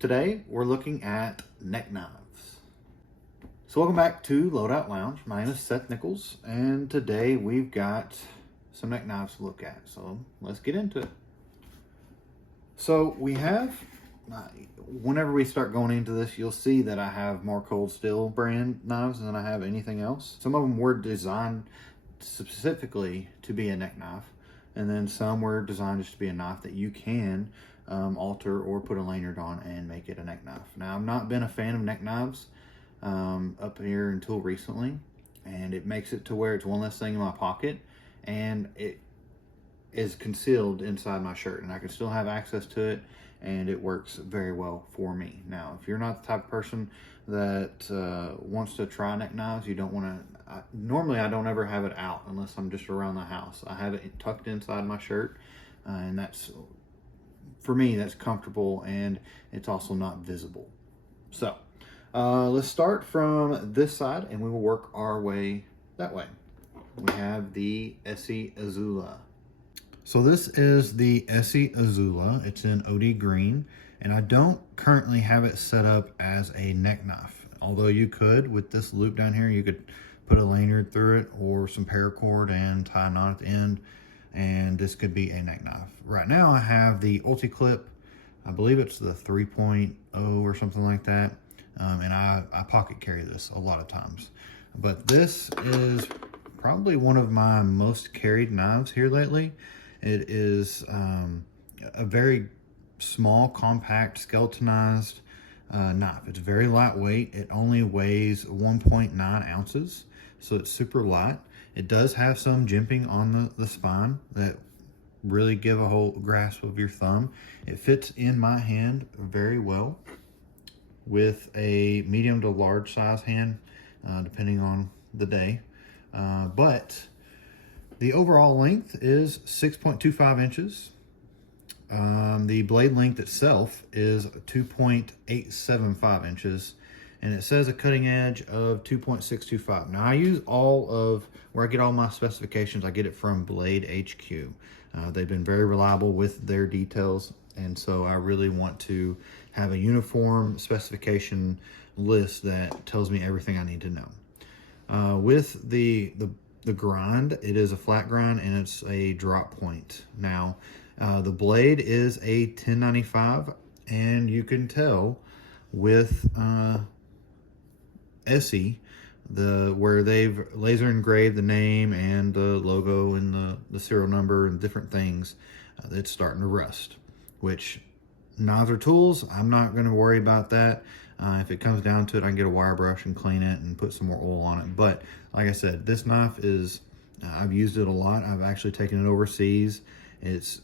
Today we're looking at neck knives. So welcome back to Loadout Lounge. My name is Seth Nichols, and today we've got some neck knives to look at. So let's get into it. So we have, whenever we start going into this, you'll see that I have more Cold Steel brand knives than I have anything else. Some of them were designed specifically to be a neck knife, and then some were designed just to be a knife that you can alter or put a lanyard on and make it a neck knife. Now, I've not been a fan of neck knives up here until recently, and it makes it to where it's one less thing in my pocket, and it is concealed inside my shirt, and I can still have access to it, and it works very well for me. Now, if you're not the type of person that wants to try neck knives, you don't want to, normally I don't ever have it out unless I'm just around the house. I have it tucked inside my shirt, and that's, for me, that's comfortable, and it's also not visible. So let's start from this side, and we will work our way that way. We have the Esee Izula. So this is the Essie Azula. It's in OD green, and I don't currently have it set up as a neck knife. Although you could, with this loop down here, you could put a lanyard through it or some paracord and tie a knot at the end, and this could be a neck knife. Right now I have the Ulti Clip. I believe it's the 3.0 or something like that, and I pocket carry this a lot of times. But this is probably one of my most carried knives here lately. It is a very small, compact, skeletonized knife. It's very lightweight. It only weighs 1.9 ounces, so it's super light. It does have some jimping on the spine that really give a whole grasp of your thumb. It fits in my hand very well with a medium to large size hand, depending on the day. But the overall length is 6.25 inches. The blade length itself is 2.875 inches, and it says a cutting edge of 2.625. Now I use all of, where I get all my specifications, I get it from Blade HQ. They've been very reliable with their details, and so I really want to have a uniform specification list that tells me everything I need to know. With the grind, it is a flat grind, and it's a drop point. Now, the blade is a 1095, and you can tell with Essie, where they've laser engraved the name and the logo and the serial number and different things, it's starting to rust, which knives are tools. I'm not going to worry about that. If it comes down to it, I can get a wire brush and clean it and put some more oil on it. But like I said, this knife is, I've used it a lot. I've actually taken it overseas. It's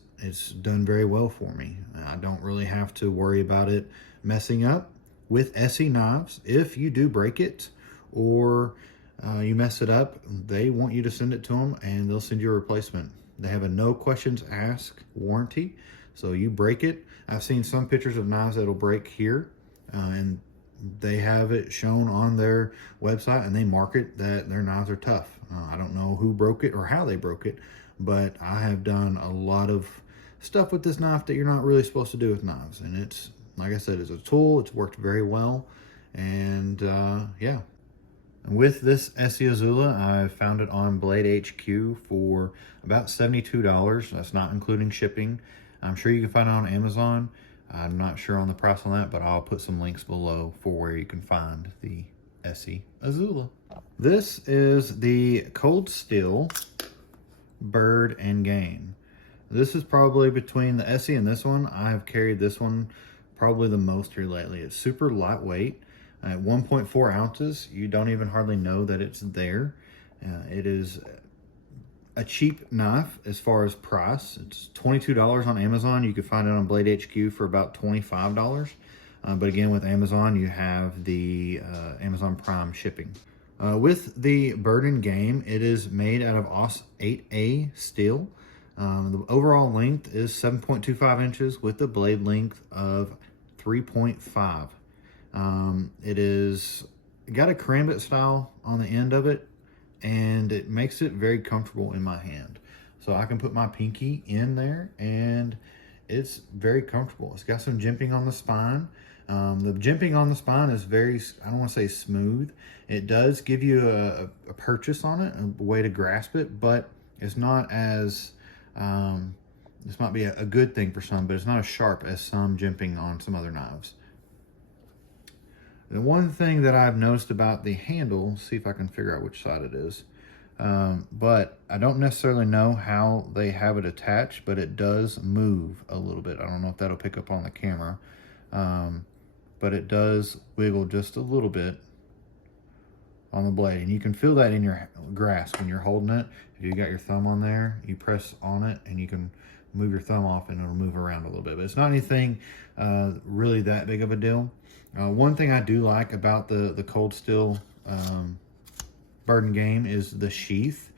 done very well for me. I don't really have to worry about it messing up. With Essie knives, if you do break it or you mess it up, they want you to send it to them, and they'll send you a replacement. They have a no questions asked warranty. So you break it. I've seen some pictures of knives that'll break here, and they have it shown on their website, and they market that their knives are tough. I don't know who broke it or how they broke it, but I have done a lot of stuff with this knife that you're not really supposed to do with knives. And it's, like I said, it's a tool. It's worked very well. And yeah. And with this Essie Izula, I found it on Blade HQ for about $72. That's not including shipping. I'm sure you can find it on Amazon. I'm not sure on the price on that, but I'll put some links below for where you can find the Essie Izula. This is the Cold Steel Bird and Game. This is probably between the Essie and this one. I've carried this one probably the most here lately. It's super lightweight. At 1.4 ounces, you don't even hardly know that it's there. It is a cheap knife as far as price. It's $22 on Amazon. You can find it on Blade HQ for about $25. But again, with Amazon, you have the Amazon Prime shipping. With the Bird and Game, it is made out of OS 8A steel. The overall length is 7.25 inches with a blade length of 3.5. It is got a karambit style on the end of it, and it makes it very comfortable in my hand. So I can put my pinky in there, and it's very comfortable. It's got some jimping on the spine. The jimping on the spine is very, I don't want to say smooth. It does give you a purchase on it, a way to grasp it, but it's not as, this might be a good thing for some, but it's not as sharp as some jimping on some other knives. The one thing that I've noticed about the handle, see if I can figure out which side it is, but I don't necessarily know how they have it attached, but it does move a little bit. I don't know if that'll pick up on the camera, but it does wiggle just a little bit on the blade, and you can feel that in your grasp when you're holding it. If you got your thumb on there, you press on it and you can move your thumb off and it'll move around a little bit, but it's not anything really that big of a deal. One thing I do like about the Cold Steel Burden game is the sheath.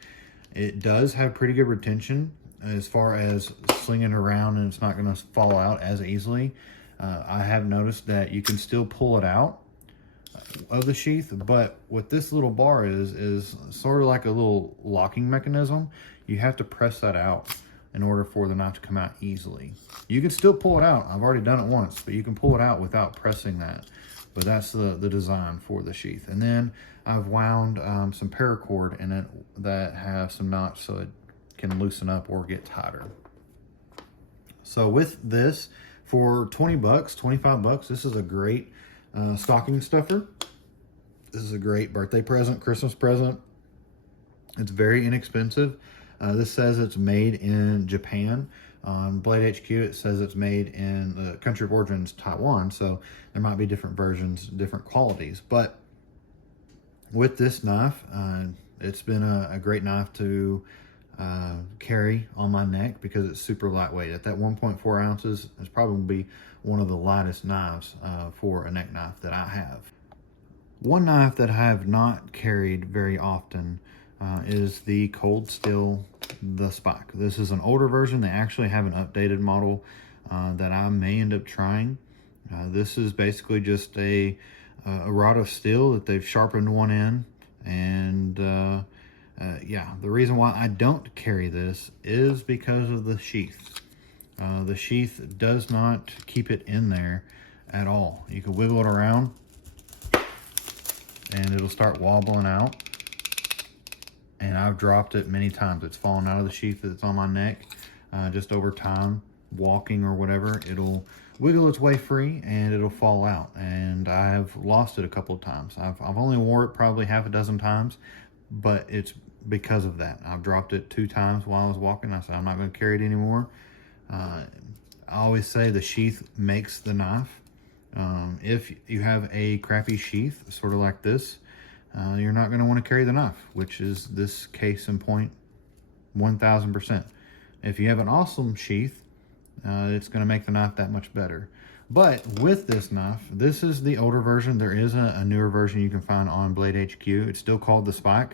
It does have pretty good retention as far as slinging around, and it's not going to fall out as easily. I have noticed that you can still pull it out of the sheath, but what this little bar is sort of like a little locking mechanism. You have to press that out in order for the knife to come out easily. You can still pull it out. I've already done it once, but you can pull it out without pressing that. But that's the design for the sheath. And then I've wound some paracord in it that have some knots so it can loosen up or get tighter. So with this, for 20 bucks, 25 bucks, this is a great stocking stuffer. This is a great birthday present, Christmas present. It's very inexpensive. This says it's made in Japan. On Blade HQ, it says it's made in the country of origin is Taiwan, so there might be different versions, different qualities. But with this knife, it's been a great knife to carry on my neck because it's super lightweight. At that 1.4 ounces, it's probably one of the lightest knives for a neck knife that I have. One knife that I have not carried very often is the Cold Steel, the Spock. This is an older version. They actually have an updated model that I may end up trying. This is basically just a rod of steel that they've sharpened one end. And yeah, the reason why I don't carry this is because of the sheath. The sheath does not keep it in there at all. You can wiggle it around and it'll start wobbling out. And I've dropped it many times. It's fallen out of the sheath that's on my neck. Just over time, walking or whatever, it'll wiggle its way free and it'll fall out. And I've lost it a couple of times. I've only wore it probably half a dozen times, but it's because of that. I've dropped it 2 times while I was walking. I said, I'm not going to carry it anymore. I always say the sheath makes the knife. If you have a crappy sheath, sort of like this, you're not going to want to carry the knife, which is this case in point 1000%. If you have an awesome sheath, it's going to make the knife that much better. But with this knife, this is the older version. There is a newer version you can find on Blade HQ. It's still called the Spock,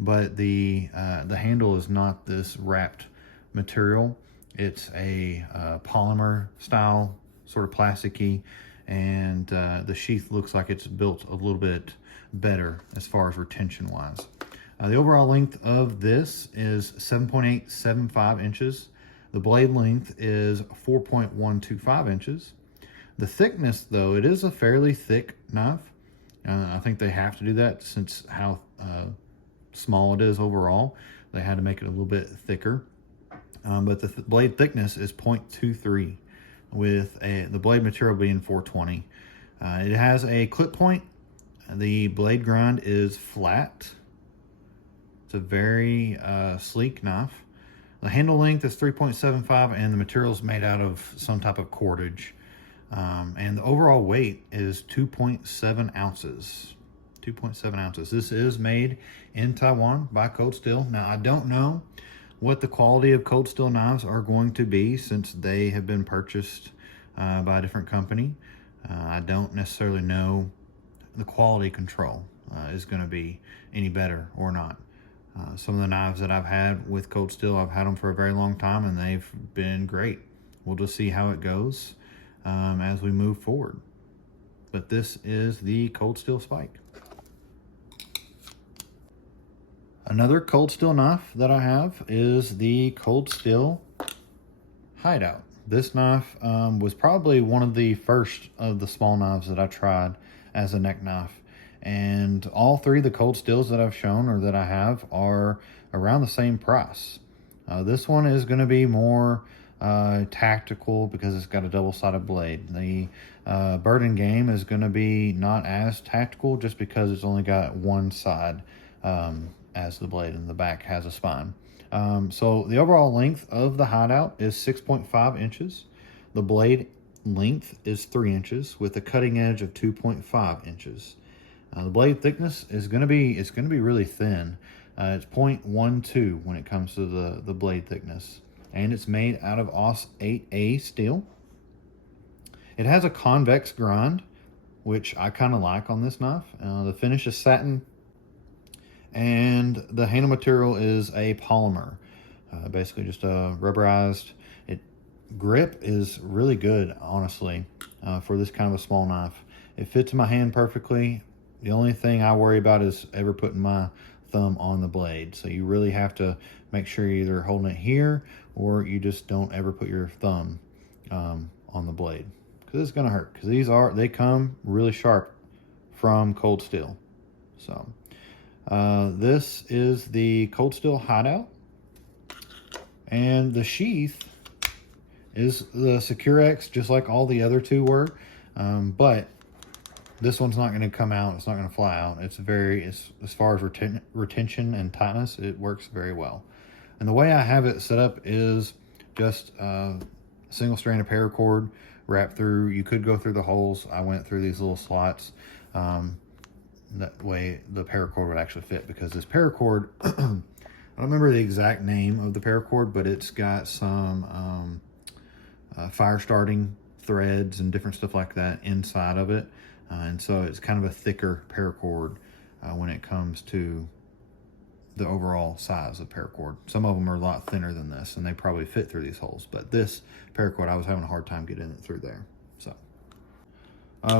but the handle is not this wrapped material. It's a polymer style, sort of plasticky, and the sheath looks like it's built a little bit better as far as retention wise. The overall length of this is 7.875 inches. The blade length is 4.125 inches. The thickness, though, it is a fairly thick knife. I think they have to do that since how small it is overall. They had to make it a little bit thicker. But the blade thickness is 0.23 with the blade material being 420. It has a clip point. The blade grind is flat. It's a very sleek knife. The handle length is 3.75 and the material is made out of some type of cordage. And the overall weight is 2.7 ounces. 2.7 ounces. This is made in Taiwan by Cold Steel. Now, I don't know what the quality of Cold Steel knives are going to be since they have been purchased by a different company. I don't necessarily know the quality control is going to be any better or not. Some of the knives that I've had with Cold Steel, I've had them for a very long time and they've been great. We'll just see how it goes as we move forward. But this is the Cold Steel Spike. Another Cold Steel knife that I have is the Cold Steel Hideout. This knife was probably one of the first of the small knives that I tried as a neck knife. And all three of the cold steels that I've shown or that I have are around the same price. This one is going to be more tactical because it's got a double-sided blade. The Bird and Game is going to be not as tactical just because it's only got one side as the blade, and the back has a spine. So the overall length of the Hideout is 6.5 inches. The blade length is 3 inches with a cutting edge of 2.5 inches. The blade thickness is going to be really thin. It's 0.12 when it comes to the blade thickness, and it's made out of AUS 8A steel. It has a convex grind, which I kind of like on this knife. The finish is satin, and the handle material is a polymer, basically just a rubberized. Grip is really good, honestly, for this kind of a small knife. It fits in my hand perfectly. The only thing I worry about is ever putting my thumb on the blade. So you really have to make sure you're either holding it here or you just don't ever put your thumb on the blade, because it's going to hurt, because they come really sharp from cold steel. So this is the cold steel Hideout, and the sheath is the Secure-X, just like all the other two were, but this one's not going to come out. It's not going to fly out. It's as far as retention and tightness, it works very well. And the way I have it set up is just a single strand of paracord wrapped through. You could go through the holes. I went through these little slots. That way the paracord would actually fit, because this paracord, I don't remember the exact name of the paracord, but it's got some fire starting threads and different stuff like that inside of it. And so it's kind of a thicker paracord when it comes to the overall size of paracord. Some of them are a lot thinner than this, and they probably fit through these holes. But this paracord, I was having a hard time getting it through there. So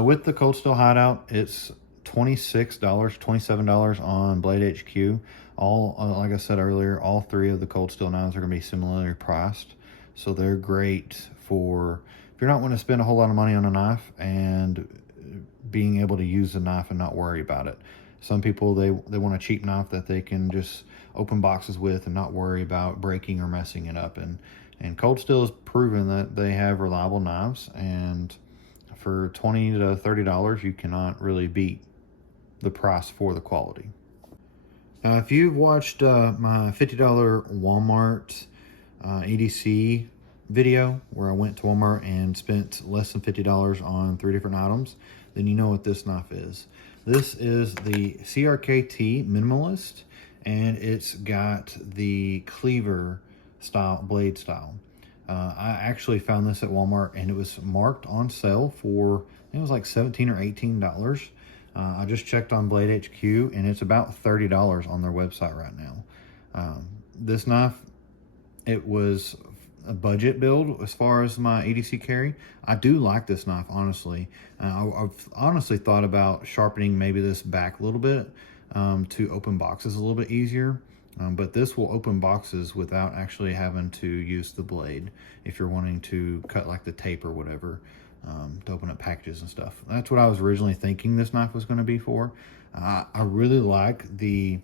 with the cold steel Hideout, it's $26, $27 on Blade HQ. All like I said earlier, all three of the cold steel knives are going to be similarly priced. So they're great for if you're not wanting to spend a whole lot of money on a knife and being able to use the knife and not worry about it. Some people, they want a cheap knife that they can just open boxes with and not worry about breaking or messing it up. And cold steel has proven that they have reliable knives, and for $20 to $30, you cannot really beat the price for the quality. Now, if you've watched my $50 Walmart EDC video where I went to Walmart and spent less than $50 on 3 different items, then you know what this knife is. This is the CRKT Minimalist, and it's got the cleaver style, blade style. I actually found this at Walmart, and it was marked on sale for, I think it was like $17 or $18. I just checked on Blade HQ, and it's about $30 on their website right now. This knife, it was a budget build as far as my EDC carry. I do like this knife, honestly. I've honestly thought about sharpening maybe this back a little bit to open boxes a little bit easier. But this will open boxes without actually having to use the blade if you're wanting to cut like the tape or whatever to open up packages and stuff. That's what I was originally thinking this knife was going to be for. I really like the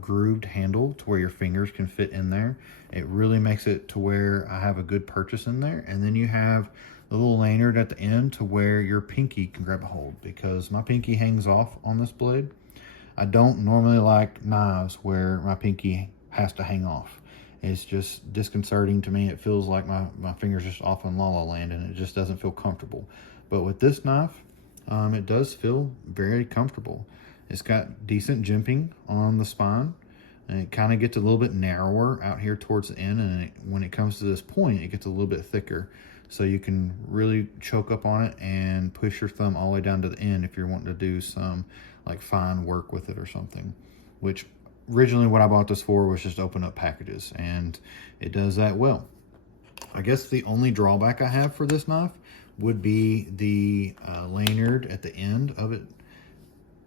grooved handle to where your fingers can fit in there. It really makes it to where I have a good purchase in there. And then you have the little lanyard at the end to where your pinky can grab a hold, because my pinky hangs off on this blade. I don't normally like knives where my pinky has to hang off. It's just disconcerting to me. It feels like my finger's just off in La La Land, and it just doesn't feel comfortable. But with this knife, it does feel very comfortable. It's got decent jimping on the spine, and it kind of gets a little bit narrower out here towards the end, and when it comes to this point, it gets a little bit thicker. So you can really choke up on it and push your thumb all the way down to the end if you're wanting to do some like fine work with it or something, which originally what I bought this for was just open up packages, and it does that well. I guess the only drawback I have for this knife would be the lanyard at the end of it.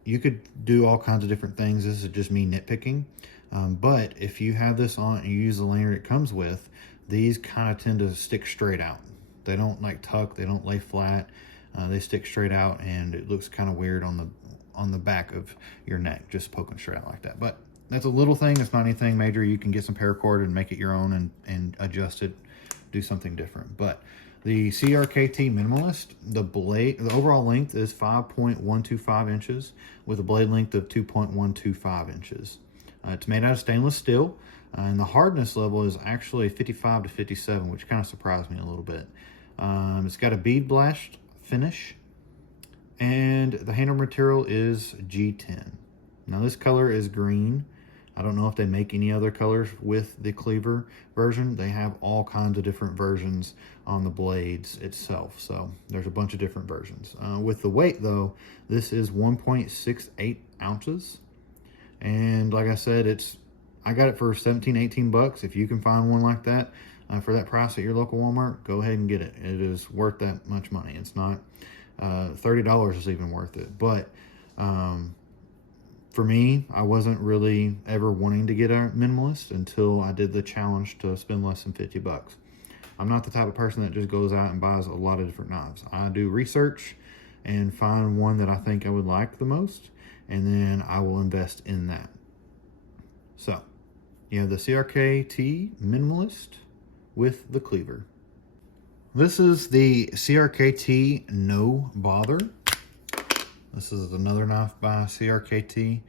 You could do all kinds of different things. This is just me nitpicking. But if you have this on and you use the lanyard it comes with, these kind of tend to stick straight out. They don't like tuck, they don't lay flat. They stick straight out, and it looks kind of weird on the back of your neck, just poking straight out like that. But that's a little thing. It's not anything major. You can get some paracord and make it your own and adjust it, do something different. But the CRKT Minimalist, the overall length is 5.125 inches with a blade length of 2.125 inches. It's made out of stainless steel, and the hardness level is actually 55 to 57, which kind of surprised me a little bit. It's got a bead blast finish, and the handle material is G10. Now this color is green. I don't know if they make any other colors with the cleaver version. They have all kinds of different versions on the blades itself. So there's a bunch of different versions. With the weight though, this is 1.68 ounces. And like I said, I got it for 17, 18 bucks. If you can find one like that for that price at your local Walmart, go ahead and get it. It is worth that much money. It's not, $30 is even worth it. But, for me, I wasn't really ever wanting to get a minimalist until I did the challenge to spend less than 50 bucks. I'm not the type of person that just goes out and buys a lot of different knives. I do research and find one that I think I would like the most, and then I will invest in that. So, you have the CRKT Minimalist with the cleaver. This is the CRKT No Bother. This is another knife by CRKT.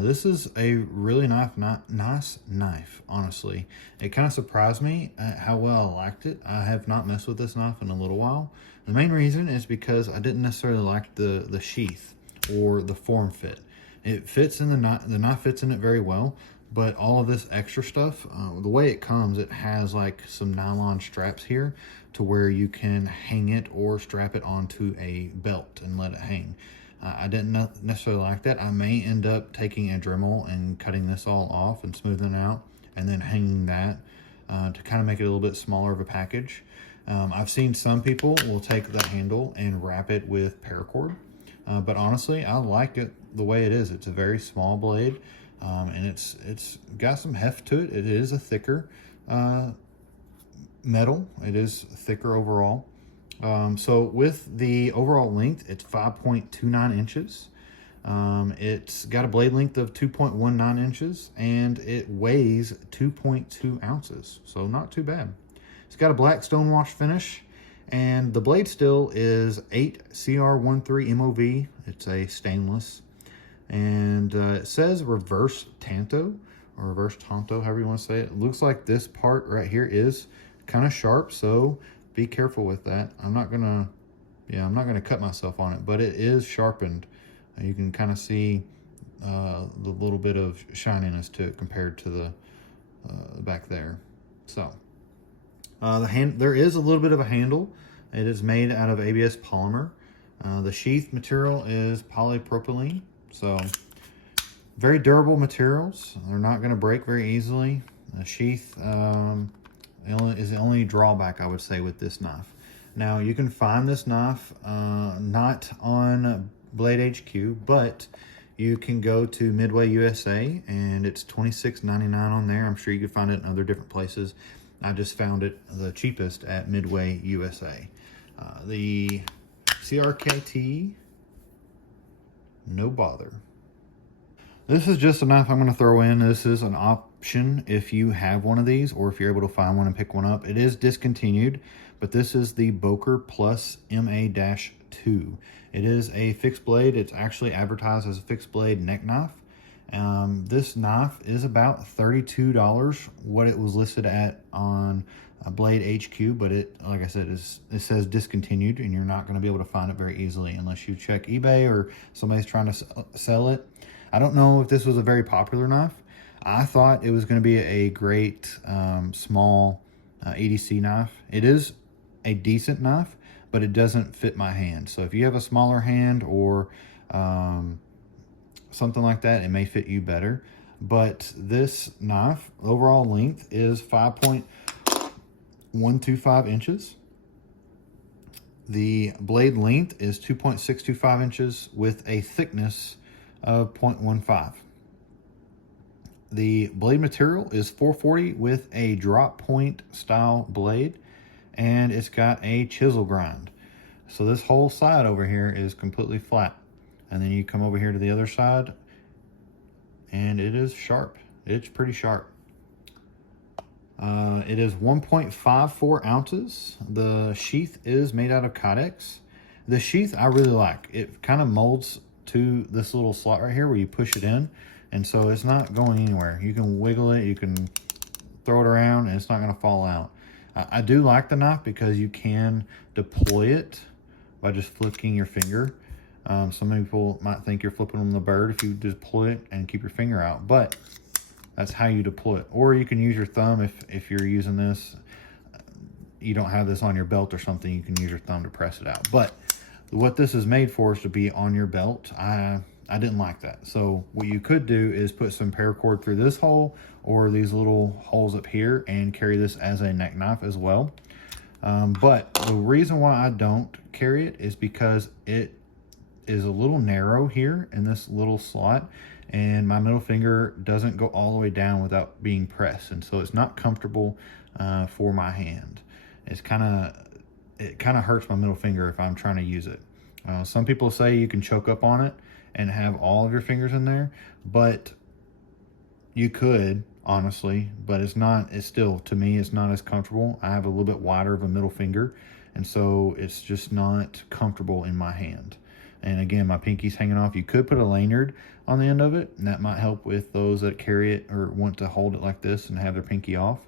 This is a really nice knife, honestly. It kind of surprised me at how well I liked it. I have not messed with this knife in a little while. The main reason is because I didn't necessarily like the sheath or the form fit. It fits in the knife fits in it very well, but all of this extra stuff, the way it comes, it has like some nylon straps here to where you can hang it or strap it onto a belt and let it hang. I didn't necessarily like that. I may end up taking a Dremel and cutting this all off and smoothing it out and then hanging that to kind of make it a little bit smaller of a package. I've seen some people will take the handle and wrap it with paracord, but honestly, I like it the way it is. It's a very small blade, and it's got some heft to it. It is a thicker metal. It is thicker overall. So with the overall length, it's 5.29 inches. It's got a blade length of 2.19 inches, and it weighs 2.2 ounces. So not too bad. It's got a black stonewash finish, and the blade steel is 8CR13 MOV. It's a stainless, and it says reverse tanto or reverse tanto, however you want to say it. It looks like this part right here is kind of sharp, so be careful with that. I'm not gonna cut myself on it, but it is sharpened. You can kind of see the little bit of shininess to it compared to the back there. So there is a little bit of a handle. It is made out of ABS polymer. The sheath material is polypropylene, so very durable materials. They're not going to break very easily. The sheath is the only drawback I would say with this knife. Now you can find this knife not on Blade HQ, but you can go to Midway USA and it's $26.99 on there. I'm sure you can find it in other different places. I just found it the cheapest at Midway USA. The CRKT No Bother. This is just a knife I'm going to throw in. This is an option if you have one of these or if you're able to find one and pick one up. It is discontinued, but this is the Boker Plus MA-2. It is a fixed blade. It's actually advertised as a fixed blade neck knife. This knife is about $32, what it was listed at on Blade HQ, but it, like I said, it says discontinued, and you're not going to be able to find it very easily unless you check eBay or somebody's trying to sell it. I don't know if this was a very popular knife. I thought it was going to be a great small EDC knife. It is a decent knife, but it doesn't fit my hand. So if you have a smaller hand or something like that, it may fit you better. But this knife, overall length is 5.125 inches. The blade length is 2.625 inches with a thickness of 0.15. The blade material is 440 with a drop point style blade, and it's got a chisel grind. So this whole side over here is completely flat. And then you come over here to the other side, and it is sharp. It's pretty sharp. It is 1.54 ounces. The sheath is made out of Kydex. The sheath I really like. It kind of molds to this little slot right here where you push it in, and so it's not going anywhere. You can wiggle it, you can throw it around, and it's not going to fall out. I do like the knife because you can deploy it by just flicking your finger. Some people might think you're flipping on the bird if you deploy it and keep your finger out, but that's how you deploy it. Or you can use your thumb if you're using this. You don't have this on your belt or something, you can use your thumb to press it out. But what this is made for is to be on your belt. I didn't like that. So what you could do is put some paracord through this hole or these little holes up here and carry this as a neck knife as well. But the reason why I don't carry it is because it is a little narrow here in this little slot, and my middle finger doesn't go all the way down without being pressed, and so it's not comfortable for my hand. It kind of hurts my middle finger if I'm trying to use it. Some people say you can choke up on it and have all of your fingers in there, but you could, honestly, but it's still, to me, it's not as comfortable. I have a little bit wider of a middle finger, and so it's just not comfortable in my hand. And again, my pinky's hanging off. You could put a lanyard on the end of it, and that might help with those that carry it or want to hold it like this and have their pinky off.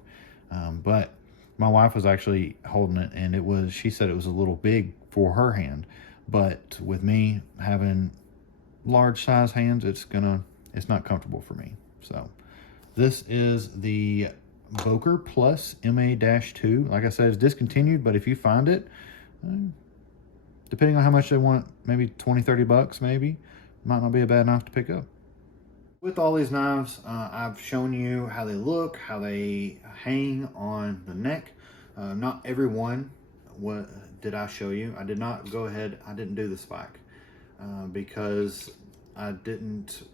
But my wife was actually holding it, and she said it was a little big for her hand. But with me having large size hands, it's not comfortable for me. So this is the Boker Plus MA-2. Like I said, it's discontinued, but if you find it, depending on how much they want, maybe 20, 30 bucks maybe, might not be a bad knife to pick up. With all these knives, I've shown you how they look, how they hang on the neck. Not every one did I show you. I did not go ahead, I didn't do the spike because I didn't,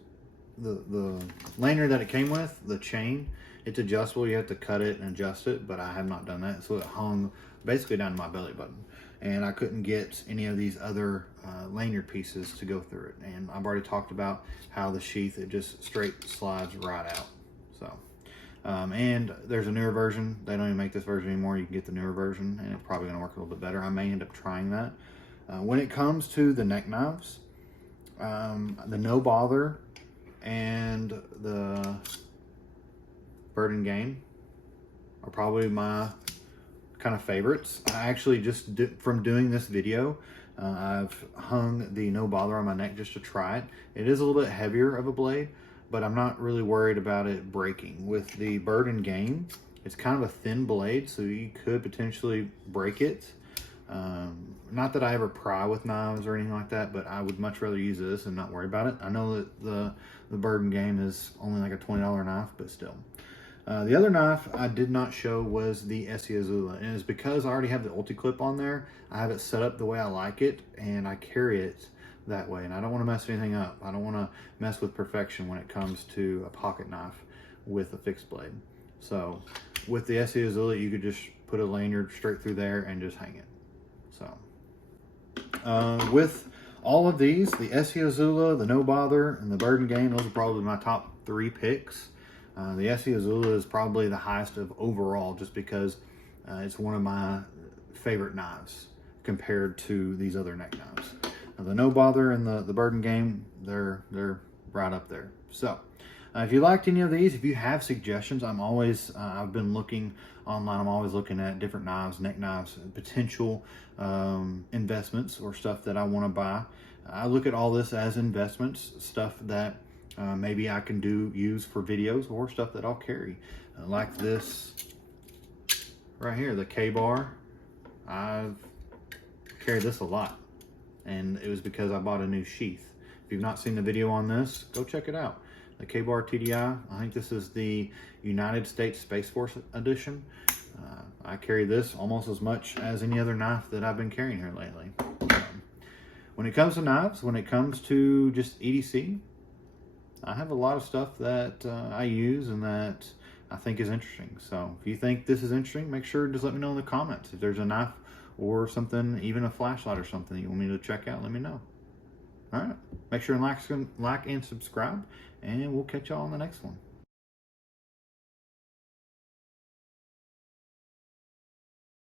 the lanyard that it came with, the chain, it's adjustable. You have to cut it and adjust it, but I have not done that. So it hung basically down to my belly button, and I couldn't get any of these other lanyard pieces to go through it. And I've already talked about how the sheath, it just straight slides right out. So, and there's a newer version. They don't even make this version anymore. You can get the newer version, and it's probably gonna work a little bit better. I may end up trying that. When it comes to the neck knives, the No Bother and the Bird and Game are probably my kind of favorites. I actually just from doing this video, I've hung the No Bother on my neck just to try it. It is a little bit heavier of a blade, but I'm not really worried about it breaking. With the Bird and Game, it's kind of a thin blade, so you could potentially break it. Not that I ever pry with knives or anything like that, but I would much rather use this and not worry about it. I know that the Bird and Game is only like a $20 knife, but still. The other knife I did not show was the Esee Izula, and it's because I already have the ulti-clip on there. I have it set up the way I like it, and I carry it that way, and I don't want to mess anything up. I don't want to mess with perfection when it comes to a pocket knife with a fixed blade. So with the Esee Izula, you could just put a lanyard straight through there and just hang it. So with all of these, the Esee Izula, the No Bother, and the Bird and Game, those are probably my top 3 picks. The Esee Izula is probably the highest of overall, just because it's one of my favorite knives compared to these other neck knives. The No Bother and the Bird and Game, they're right up there. So if you liked any of these, if you have suggestions, I've been looking online. I'm always looking at different knives, neck knives, potential investments or stuff that I want to buy. I look at all this as investments, stuff that maybe I can use for videos, or stuff that I'll carry. Like this right here, the K-bar. I've carried this a lot, and it was because I bought a new sheath. If you've not seen the video on this, go check it out. The K-bar TDI, I think this is the United States Space Force edition. I carry this almost as much as any other knife that I've been carrying here lately. When it comes to knives, when it comes to just EDC, I have a lot of stuff that I use and that I think is interesting. So if you think this is interesting, make sure to just let me know in the comments. If there's a knife or something, even a flashlight or something that you want me to check out, let me know. All right. Make sure and like and subscribe, and we'll catch y'all on the next one.